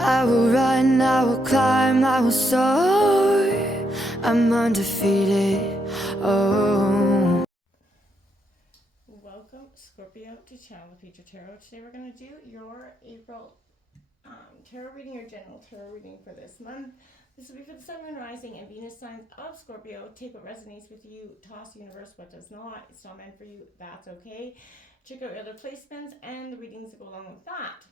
I will run, I will climb, I will soar. I'm undefeated. Oh. Welcome, Scorpio, to Channel the Future Tarot. Today we're going to do your April tarot reading, your general tarot reading for this month. This will be for the Sun, Moon, Rising, and Venus signs of Scorpio. Take what resonates with you, toss universe what does not. It's not meant for you, that's okay. Check out other placements and the readings that go along with that.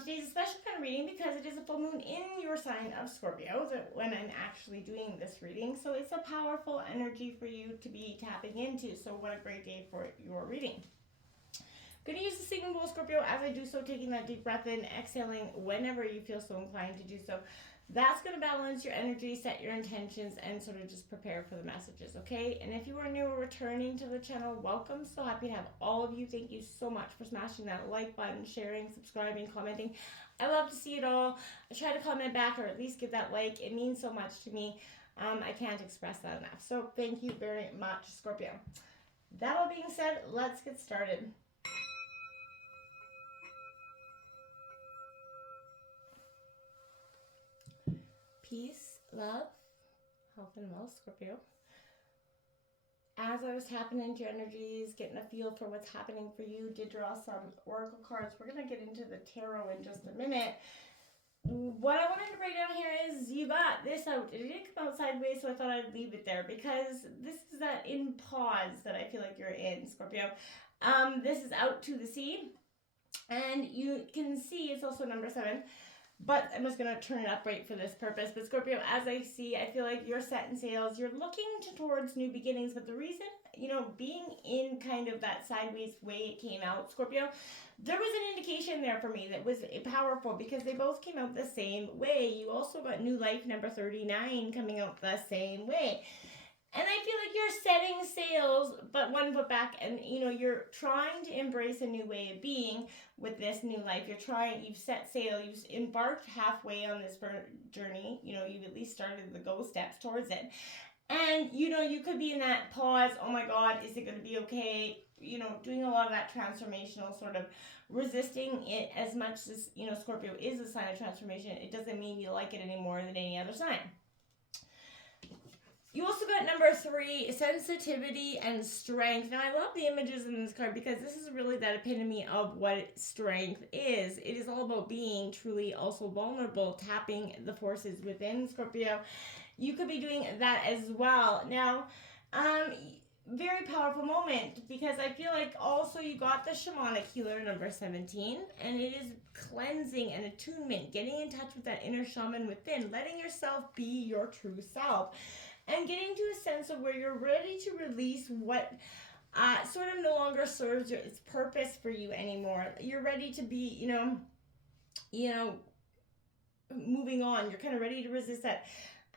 Today's a special kind of reading because it is a full moon in your sign of Scorpio when I'm actually doing this reading. So it's a powerful energy for you to be tapping into. So what a great day for your reading. Going to use the singing bowl, Scorpio, as I do so, taking that deep breath in, exhaling whenever you feel so inclined to do so. That's going to balance your energy, set your intentions, and sort of just prepare for the messages, okay? And if you are new or returning to the channel, welcome. So happy to have all of you. Thank you so much for smashing that like button, sharing, subscribing, commenting. I love to see it all. I try to comment back or at least give that like. It means so much to me. I can't express that enough. So thank you very much, Scorpio. That all being said, let's get started. Peace, love, health, and wealth, Scorpio. As I was tapping into your energies, getting a feel for what's happening for you, did draw some oracle cards. We're going to get into the tarot in just a minute. What I wanted to break down here is you got this out. It didn't come out sideways, so I thought I'd leave it there because this is that in pause that I feel like you're in, Scorpio. This is out to the sea, and you can see it's also number 7. But I'm just going to turn it up right for this purpose. But Scorpio, as I see, I feel like you're setting sails. You're looking towards new beginnings. But the reason, being in kind of that sideways way it came out, Scorpio, there was an indication there for me that was powerful because they both came out the same way. You also got new life number 39 coming out the same way. And I feel like you're setting sails, but one foot back, and you're trying to embrace a new way of being with this new life. You've set sail, you've embarked halfway on this journey. You've at least started the go steps towards it. And, you could be in that pause, oh my God, is it going to be okay? Doing a lot of that transformational sort of resisting it as much as, Scorpio is a sign of transformation. It doesn't mean you like it any more than any other sign. You also got number 3, sensitivity and strength. Now, I love the images in this card because this is really that epitome of what strength is. It is all about being truly also vulnerable, tapping the forces within, Scorpio. You could be doing that as well. Now, very powerful moment because I feel like also you got the shamanic healer number 17, and it is cleansing and attunement, getting in touch with that inner shaman within, letting yourself be your true self. And getting to a sense of where you're ready to release what sort of no longer serves its purpose for you anymore. You're ready to be, moving on. You're kind of ready to resist that.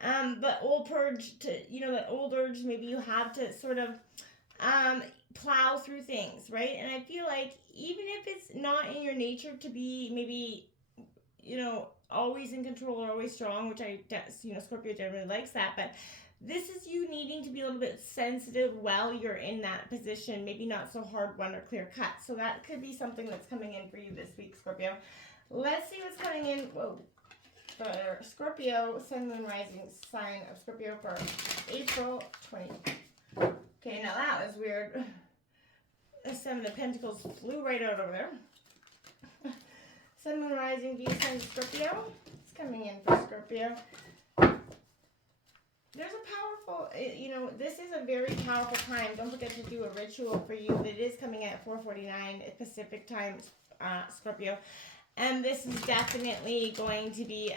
The old purge to, that old urge maybe you have to sort of plow through things, right? And I feel like even if it's not in your nature to be maybe, always in control or always strong, which Scorpio generally likes that, but this is you needing to be a little bit sensitive while you're in that position, maybe not so hard won or clear cut. So that could be something that's coming in for you this week, Scorpio. Let's see what's coming in for Scorpio, Sun, Moon, Rising sign of Scorpio for April 20. Okay, now that was weird. The 7 of Pentacles flew right out over there. Sun, Moon, Rising, Venus sign of Scorpio. It's coming in for Scorpio. There's a powerful, this is a very powerful time. Don't forget to do a ritual for you. It is coming at 4:49 Pacific time, Scorpio. And this is definitely going to be,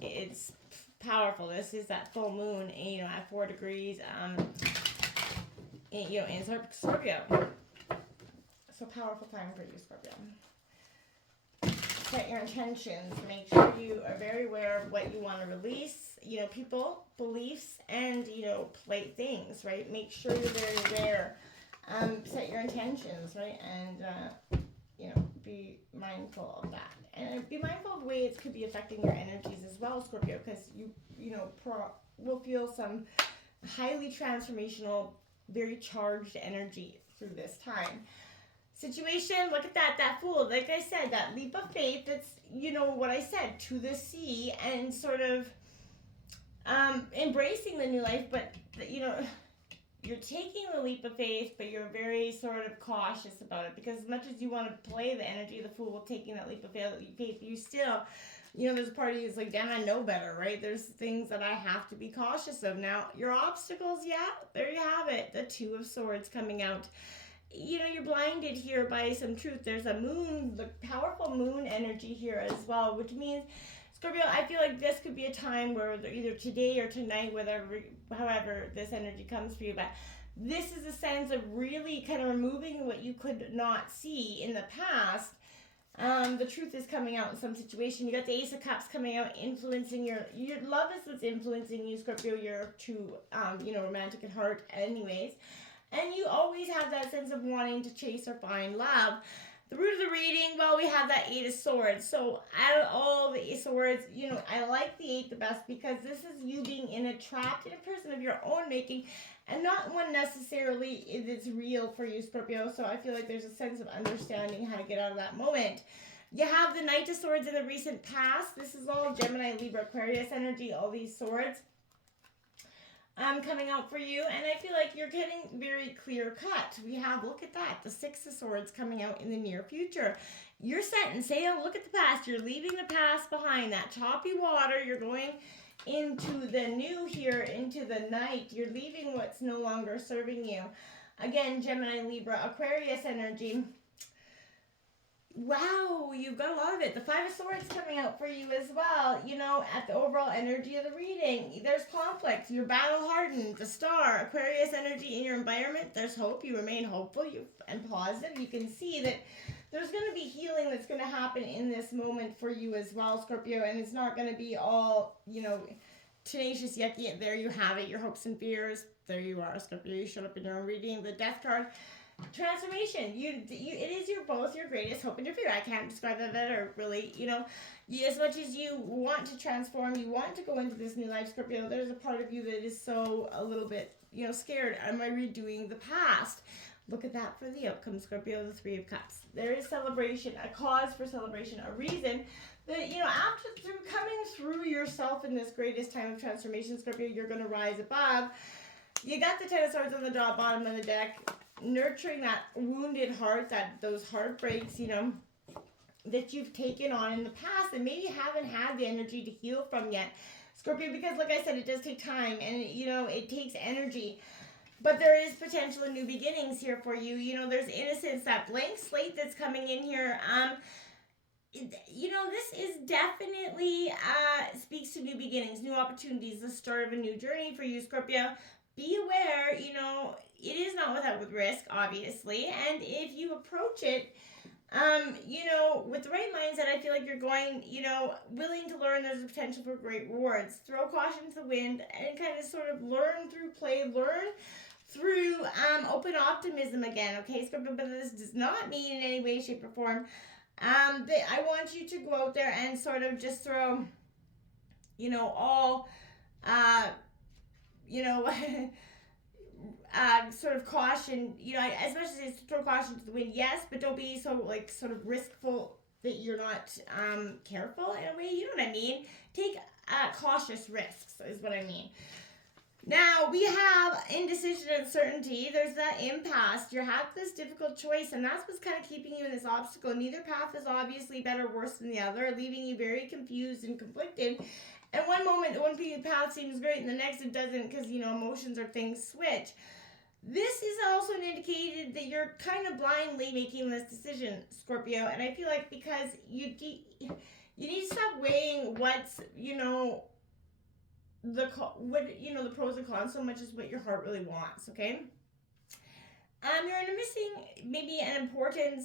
it's powerful. This is that full moon, at 4 degrees, in Scorpio. So powerful time for you, Scorpio. Set your intentions. Make sure you are very aware of what you want to release, people, beliefs, and, play things, right? Make sure you're very aware. Set your intentions, right? And, be mindful of that. And be mindful of ways it could be affecting your energies as well, Scorpio, because you will feel some highly transformational, very charged energy through this time. situation. Look at that Fool. Like I said, that leap of faith. That's, you know, what I said, to the sea, and sort of embracing the new life. But, you know, you're taking the leap of faith, but you're very sort of cautious about it, because as much as you want to play the energy of the Fool taking that leap of faith, you still, you know, there's a part of you that's like, damn, I know better, right? There's things that I have to be cautious of. Now, your obstacles, yeah, there you have it. The Two of Swords coming out. You know, you're blinded here by some truth. There's a moon, the powerful moon energy here as well, which means, Scorpio, I feel like this could be a time where either today or tonight, however this energy comes for you, but this is a sense of really kind of removing what you could not see in the past. The truth is coming out in some situation. You got the Ace of Cups coming out, influencing your love is what's influencing you, Scorpio. You're too, you know, romantic at heart anyways. And you always have that sense of wanting to chase or find love. The root of the reading, well, we have that Eight of Swords. So out of all the Eight of Swords, you know, I like the Eight the best, because this is you being trapped in a person of your own making, and not one necessarily is real for you, Scorpio. So I feel like there's a sense of understanding how to get out of that moment. You have the Knight of Swords in the recent past. This is all Gemini, Libra, Aquarius energy, all these swords coming out for you, and I feel like you're getting very clear cut. We have, look at that, the Six of Swords coming out in the near future. You're setting sail. Look at the past. You're leaving the past behind, that choppy water. You're going into the new here, into the night. You're leaving what's no longer serving you. Again, Gemini, Libra, Aquarius energy. Wow, you've got a lot of it. The Five of Swords coming out for you as well. You know, at the overall energy of the reading, there's conflict. You're battle-hardened. The Star, Aquarius energy in your environment. There's hope. You remain hopeful and positive. You can see that there's going to be healing that's going to happen in this moment for you as well, Scorpio. And it's not going to be all, you know, tenacious, yucky. There you have it. Your hopes and fears. There you are, Scorpio. You showed up in your own reading. The Death card. Transformation. It is both your greatest hope and your fear. I can't describe that better, really. You know, as much as you want to transform, you want to go into this new life, Scorpio, there's a part of you that is so a little bit, you know, scared. Am I redoing the past? Look at that for the outcome, Scorpio, the Three of Cups. There is celebration, a cause for celebration, a reason that, you know, coming through yourself in this greatest time of transformation, Scorpio, you're going to rise above. You got the Ten of Swords on the bottom of the deck. Nurturing that wounded heart, those heartbreaks, you know, that you've taken on in the past and maybe haven't had the energy to heal from yet, Scorpio, because like I said, it does take time, and you know, it takes energy, but there is potential in new beginnings here for you. You know, there's innocence, that blank slate that's coming in here. You know, this is definitely speaks to new beginnings, new opportunities, the start of a new journey for you, Scorpio. Be aware, you know, it is not without risk, obviously, and if you approach it, you know, with the right mindset, I feel like you're going, you know, willing to learn. There's a potential for great rewards. Throw caution to the wind and kind of sort of learn through play, learn through open optimism again, okay, Scorpio? But this does not mean in any way, shape, or form that I want you to go out there and sort of just throw, you know, all, you know, sort of caution, you know, as much as it's throw caution to the wind, yes, but don't be so, like, sort of riskful that you're not careful in a way, you know what I mean? Take cautious risks is what I mean. Now, we have indecision and uncertainty. There's that impasse. You have this difficult choice, and that's what's kind of keeping you in this obstacle. Neither path is obviously better or worse than the other, leaving you very confused and conflicted. And one moment, one path seems great, and the next it doesn't, because, you know, emotions or things switch. This is also an indicator that you're kind of blindly making this decision, Scorpio. And I feel like because you need to stop weighing what's, you know, the pros and cons so much as what your heart really wants, okay? You're missing maybe an important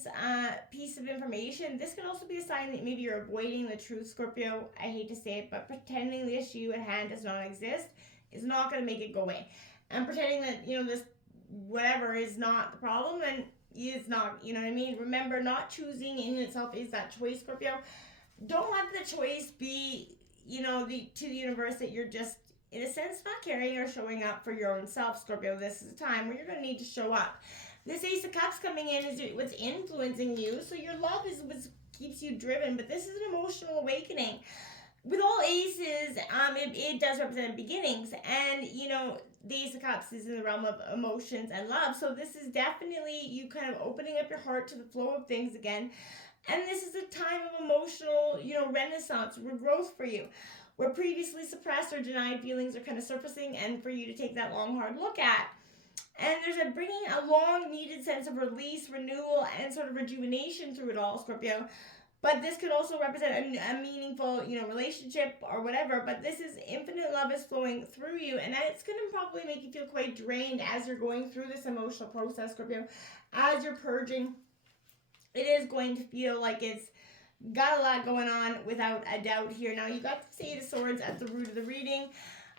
piece of information. This could also be a sign that maybe you're avoiding the truth, Scorpio. I hate to say it, but pretending the issue at hand does not exist is not going to make it go away. And pretending that, you know, this whatever is not the problem and is not, you know what I mean? Remember, not choosing in itself is that choice, Scorpio. Don't let the choice be, you know, to the universe that you're just, in a sense, not caring or showing up for your own self, Scorpio. This is a time where you're going to need to show up. This Ace of Cups coming in is what's influencing you. So your love is what keeps you driven, but this is an emotional awakening. With all aces, it does represent beginnings, and the Ace of Cups is in the realm of emotions and love. So this is definitely you kind of opening up your heart to the flow of things again. And this is a time of emotional, renaissance or growth for you, where previously suppressed or denied feelings are kind of surfacing, and for you to take that long, hard look at. And there's bringing a long needed sense of release, renewal, and sort of rejuvenation through it all, Scorpio. But this could also represent a meaningful, relationship or whatever. But this is infinite love is flowing through you. And it's going to probably make you feel quite drained as you're going through this emotional process, Scorpio. As you're purging, it is going to feel like it's got a lot going on without a doubt here. Now, you got the Eight of Swords at the root of the reading.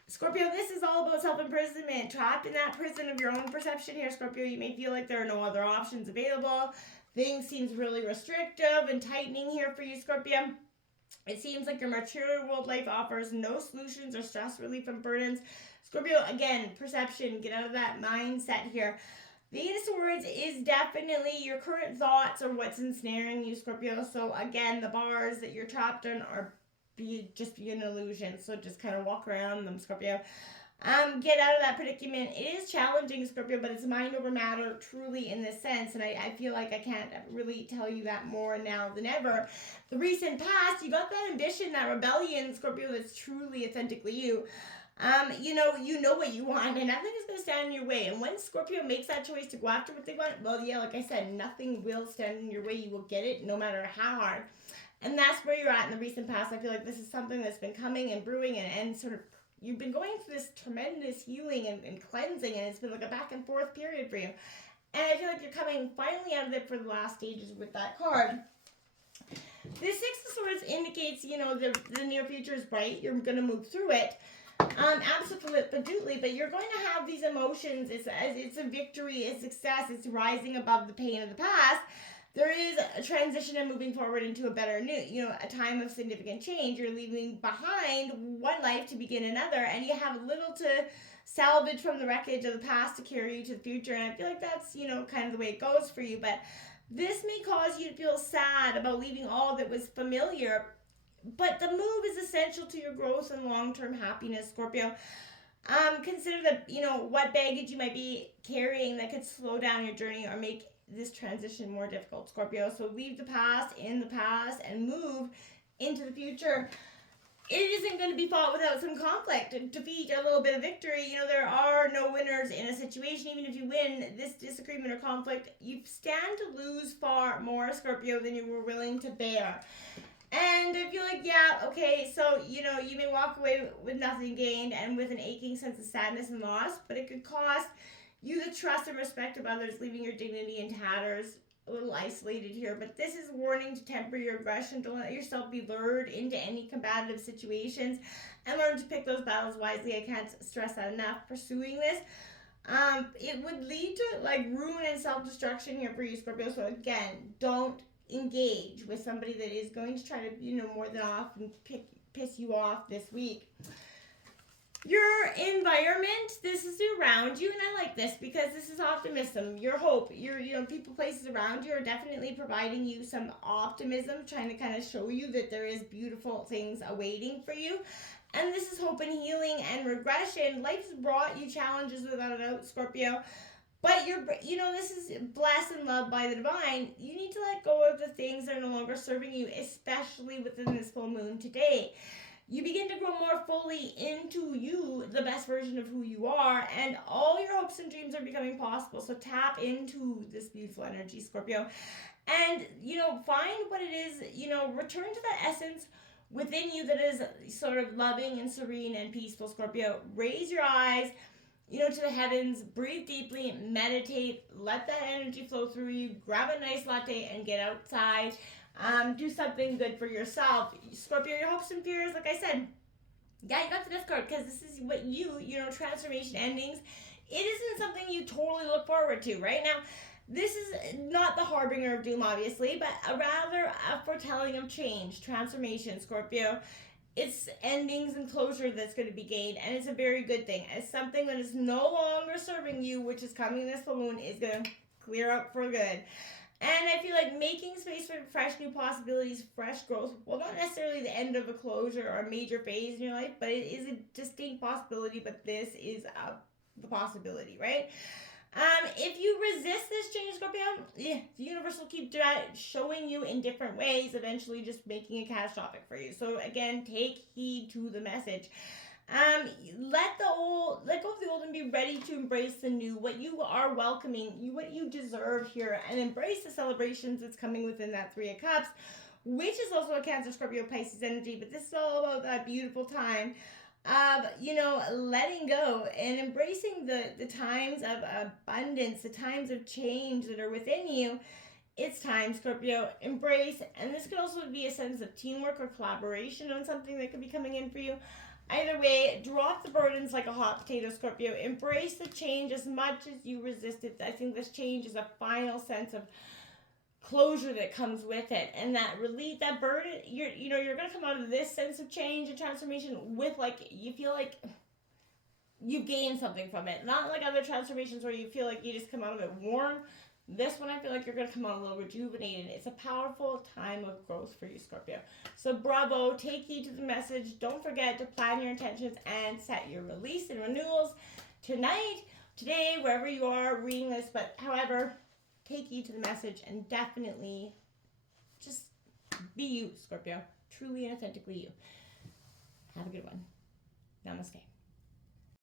Scorpio, this is all about self-imprisonment. Trapped in that prison of your own perception here, Scorpio. You may feel like there are no other options available. Things seems really restrictive and tightening here for you, Scorpio. It seems like your material world life offers no solutions or stress relief from burdens. Scorpio, again, perception. Get out of that mindset here. The Eight of Swords is definitely your current thoughts or what's ensnaring you, Scorpio. So again, the bars that you're trapped in are just be an illusion. So just kind of walk around them, Scorpio. Get out of that predicament. It is challenging, Scorpio, but it's mind over matter, truly, in this sense. And I feel like I can't really tell you that more now than ever. The recent past, you got that ambition, that rebellion, Scorpio, that's truly, authentically you. You know what you want, and nothing is going to stand in your way. And when Scorpio makes that choice to go after what they want, well, yeah, like I said, nothing will stand in your way. You will get it, no matter how hard. And that's where you're at in the recent past. I feel like this is something that's been coming and brewing and sort of, you've been going through this tremendous healing and cleansing, and it's been like a back and forth period for you. And I feel like you're coming finally out of it for the last stages with that card. This Six of Swords indicates, the near future is bright. You're going to move through it. Absolutely, but you're going to have these emotions. It's a victory, a success. It's rising above the pain of the past. There is a transition and moving forward into a better new, a time of significant change. You're leaving behind one life to begin another, and you have little to salvage from the wreckage of the past to carry you to the future. And I feel like that's, kind of the way it goes for you. But this may cause you to feel sad about leaving all that was familiar. But the move is essential to your growth and long-term happiness, Scorpio. Consider that, what baggage you might be carrying that could slow down your journey or make this transition more difficult, Scorpio. So leave the past in the past and move into the future. It isn't going to be fought without some conflict, defeat, a little bit of victory. There are no winners in a situation. Even if you win this disagreement or conflict, you stand to lose far more, Scorpio, than you were willing to bear. And I feel like, so, you may walk away with nothing gained and with an aching sense of sadness and loss, but it could cost you the trust and respect of others, leaving your dignity in tatters, a little isolated here. But this is warning to temper your aggression. Don't let yourself be lured into any combative situations, and learn to pick those battles wisely. I can't stress that enough. Pursuing this, it would lead to ruin and self-destruction here for you, Scorpio. So again, don't engage with somebody that is going to try to, more than often piss you off this week. Your environment, this is around you, and I like this because this is optimism, your hope, your, people, places around you are definitely providing you some optimism, trying to kind of show you that there is beautiful things awaiting for you. And this is hope and healing and regression. Life's brought you challenges without a doubt, Scorpio. But this is blessed and loved by the divine. You need to let go of the things that are no longer serving you, especially within this full moon today. You begin to grow more fully into you, the best version of who you are, and all your hopes and dreams are becoming possible. So tap into this beautiful energy, Scorpio. And, find what it is, return to that essence within you that is sort of loving and serene and peaceful, Scorpio. Raise your eyes, to the heavens, breathe deeply, meditate, let that energy flow through you, grab a nice latte and get outside. Do something good for yourself. Scorpio, your hopes and fears, like I said, you got the death card because this is what transformation endings. It isn't something you totally look forward to right now. This is not the harbinger of doom, obviously, but rather a foretelling of change, transformation, Scorpio. It's endings and closure that's going to be gained, and it's a very good thing. As something that is no longer serving you, which is coming this full moon, is going to clear up for good. And I feel like making space for fresh new possibilities, fresh growth, well, not necessarily the end of a closure or a major phase in your life, but it is a distinct possibility, but this is the possibility, right? If you resist this change, Scorpio, the universe will keep showing you in different ways, eventually just making it catastrophic for you. So again, take heed to the message. Let go of the old and be ready to embrace the new, what you are welcoming, what you deserve here, and embrace the celebrations that's coming within that Three of Cups, which is also a Cancer, Scorpio, Pisces energy, but this is all about that beautiful time of, letting go and embracing the times of abundance, the times of change that are within you. It's time, Scorpio, embrace. And this could also be a sense of teamwork or collaboration on something that could be coming in for you. Either way, drop the burdens like a hot potato, Scorpio. Embrace the change as much as you resist it. I think this change is a final sense of closure that comes with it, and that relief, that burden. You're gonna come out of this sense of change and transformation with, like, you feel like you gain something from it. Not like other transformations where you feel like you just come out of it warm. This one, I feel like you're going to come out a little rejuvenated. It's a powerful time of growth for you, Scorpio. So bravo, take heed to the message. Don't forget to plan your intentions and set your release and renewals tonight, today, wherever you are reading this. But however, take heed to the message and definitely just be you, Scorpio. Truly and authentically you. Have a good one. Namaste.